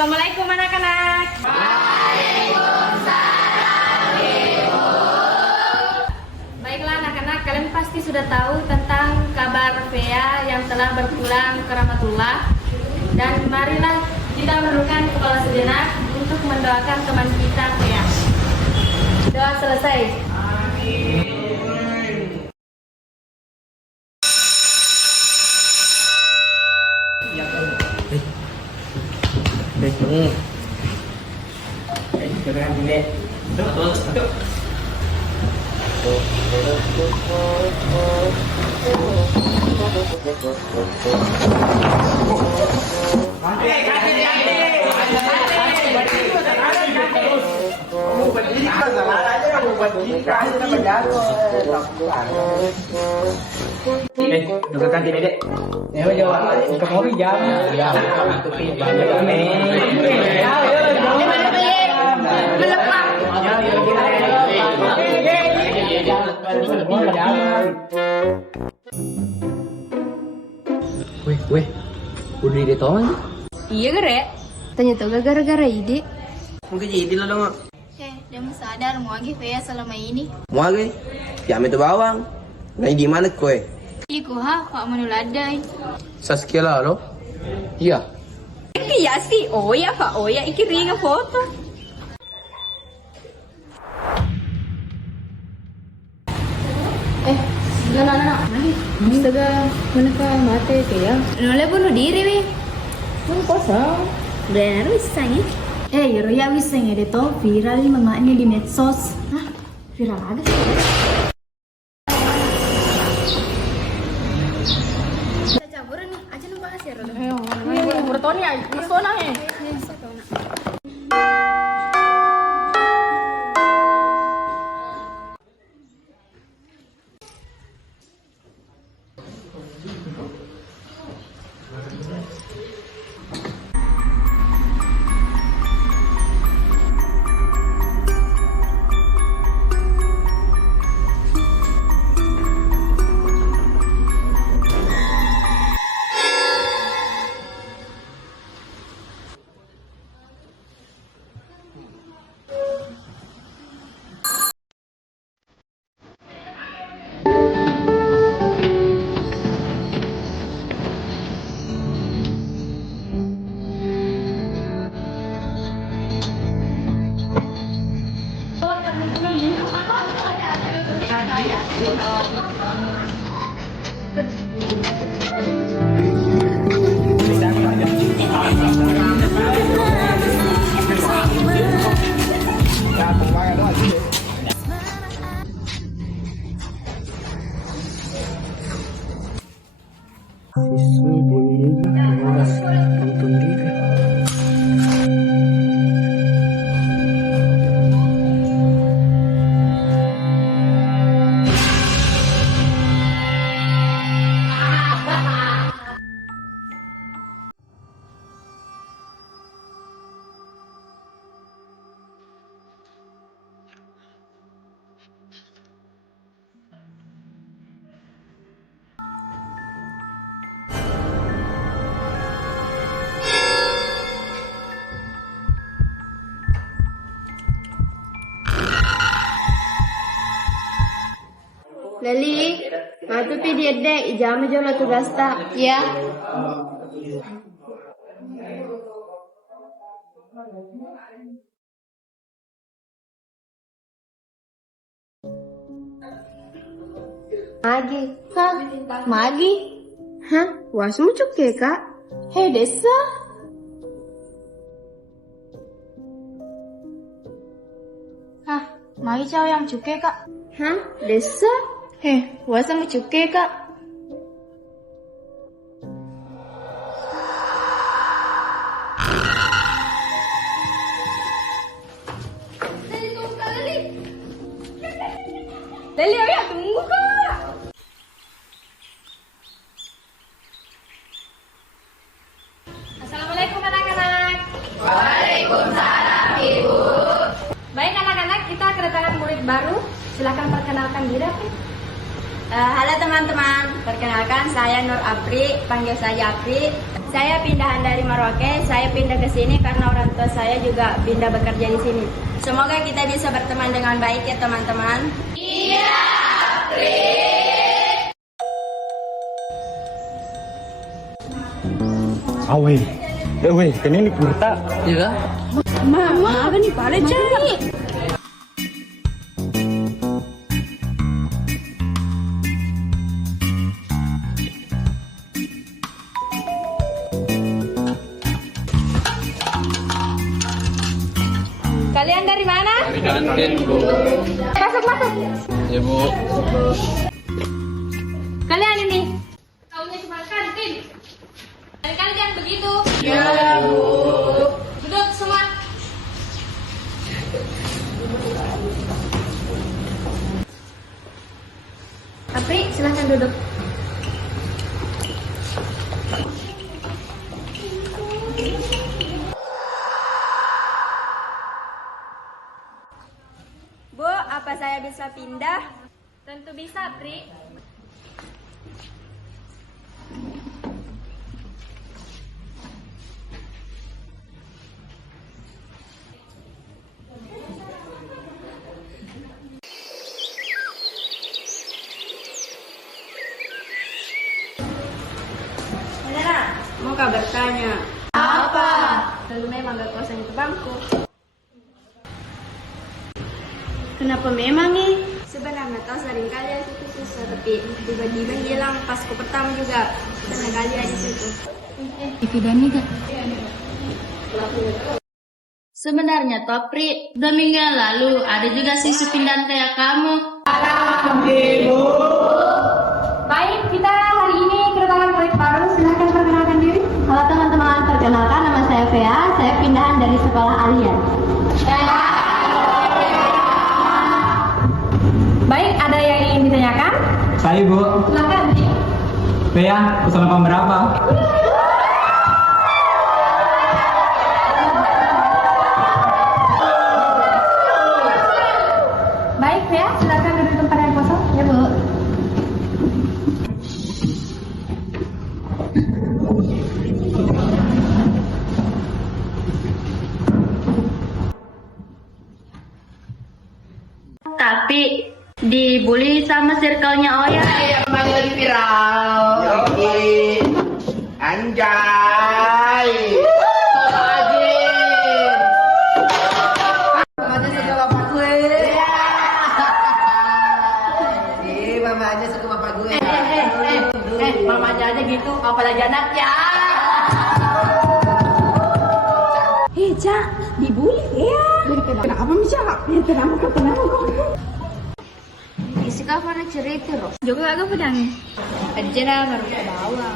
Assalamualaikum anak-anak. Waalaikumsalam Ibu. Baiklah anak-anak, kalian pasti sudah tahu tentang kabar Fea yang telah berpulang ke rahmatullah. Dan marilah kita menundukkan kepala sejenak untuk mendoakan teman kita Fea. Doa selesai. Được cái gì đấy đấy. Nếu bây giờ có món gì dám. Dạ. Banyak Weh, udah ide toh? Iya Gere. Ternyata gara-gara ide. Mungkin ide lo dong. Dia mau sadar mau lagi Fea selama ini. Mau lagi? Ya itu bawang. Nah di mana kue? Iku Pak Manuladai. Saskia lah lo? Iya. Iya sih. Oh ya Pak. Oh ya iki ringa foto. Nah. Astaga, mana ka mate Fea? Nolnya bunuh diri weh. Kosong. Benar bisa nih. Yoro ya bisa deh toh viral nih mamanya di medsos. Hah? Viral ada sih? Kita caburan nih, aja ngebahas ya Rodo. Ayo, bertoni aja. Persona ya. Lali, matuti diedde ijama jola tugasta. Ya. Magi. Hah? Magi? Hah? Wasmu cuke kak? Hei desa. Hah? Magi cowok yang cuke kak. Hah? Desa? Wasmu cuke kak. Lali, oh ya tunggu kak. Assalamualaikum anak-anak. Waalaikumsalam Ibu. Baik anak-anak, kita kedatangan murid baru. Silakan perkenalkan diri. Halo teman-teman, perkenalkan saya Nur Apri, panggil saja Apri. Saya pindahan dari Merauke, saya pindah ke sini karena orang tua saya juga pindah bekerja di sini. Semoga kita bisa berteman dengan baik ya teman-teman. Iya, Apri. Awe, weh, kini ni kurta. Iya. Mama, apa nih pada cari? Kalian dari mana? Dari kantin, Bu. Masuk. Ya, Bu. Kalian ini? Kaunya cuma kantin. Dan kalian begitu. Ya, Bu. Duduk semua. Apri, silahkan duduk. Bu, apa saya bisa pindah? Tentu bisa, Pri. Mau bertanya. Apa? Lalu memang gak kosan itu bangku. Kenapa memang nih? Sebenarnya tahu sering kali ada situ susah, tapi tiba-tiba hilang pas ke pertama juga pernah kali ada di situ. Sebenarnya Topri, 2 minggu yang lalu ada juga siswa pindahan kayak kamu. Baik, kita hari ini kedatangan murid baru. Silahkan perkenalkan diri. Halo teman-teman, perkenalkan nama saya Fea. Saya pindahan dari sekolah Alien. Baik, ada yang ingin ditanyakan? Saya, Bu. Silakan. Bea, pesan apa berapa? Baik, Fea, silakan duduk tempat yang kosong. Ya, Bu. Tapi dibully sama circle-nya Oya. Kembali lagi viral. Yogi. Anjay. Ajin. Mamanya suka bapak gue. Mamanya suka bapak gue. Mamanya aja gitu, apalagi anaknya. Cak, dibully ya. Kenapa misalnya? Kenapa kok? Isi kapan cerita loh? Juga agak pedang. Aja lah baru ke bawah.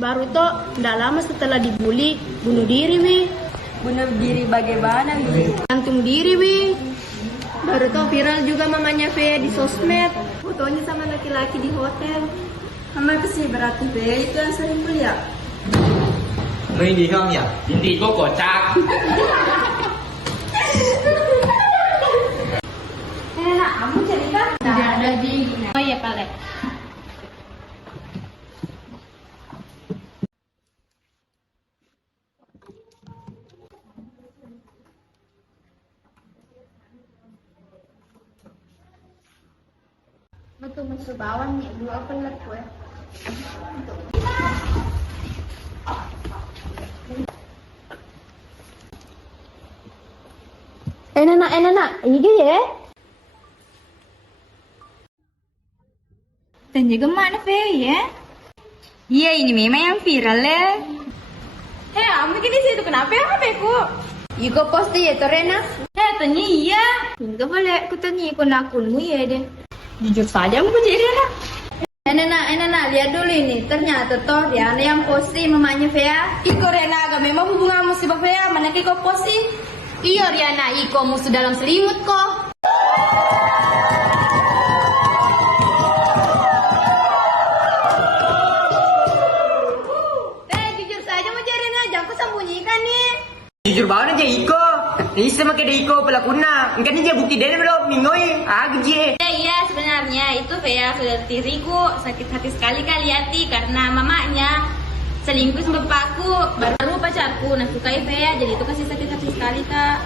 Baru toh, nggak lama setelah dibully, bunuh diri, wi. Bunuh diri bagaimana nih? Gantung diri, wi. Baru toh viral juga mamanya Fea di sosmed. Fotonya sama laki-laki di hotel. Sama itu sih berarti Be itu yang sering kuliah. Hindi kang ya. Hindi ko kocak. Enak, kamu cerita? Tidak ada di. Oh iya, Pak. Betul masuk bawah nih, dua pelet gue. Enak, ini ya. Dan juga mana Fe ya? Iya ini memang yang viral ya. Kamu gini sih itu kenapa ya HPku? Iko posti ya Torena. Tanya iya. Enggak boleh aku tanya ikut akunmu ya deh. Jujur saja mau jadi anak. Enak, lihat dulu ini. Ternyata toh Riana yang posti mamanya Fea. Iko Riana agak memang hubunganmu si Fea. Mana Iko posti? Iya Riana, Iko musuh dalam selimut kok. Jujur saja mau cari Riana, jangan kau sembunyikan nih. Jujur banget aja Iko. Isa makadiko pelakuna. Kan dia bukti dia belum mingoi. Gaji. Iya, sebenarnya itu Fea sudah tiriku. Sakit hati sekali kali hati karena mamanya selingkuh sama bapakku. Baru pacarku, nah sukai Fea, jadi itu kasih sakit hati sekali kak.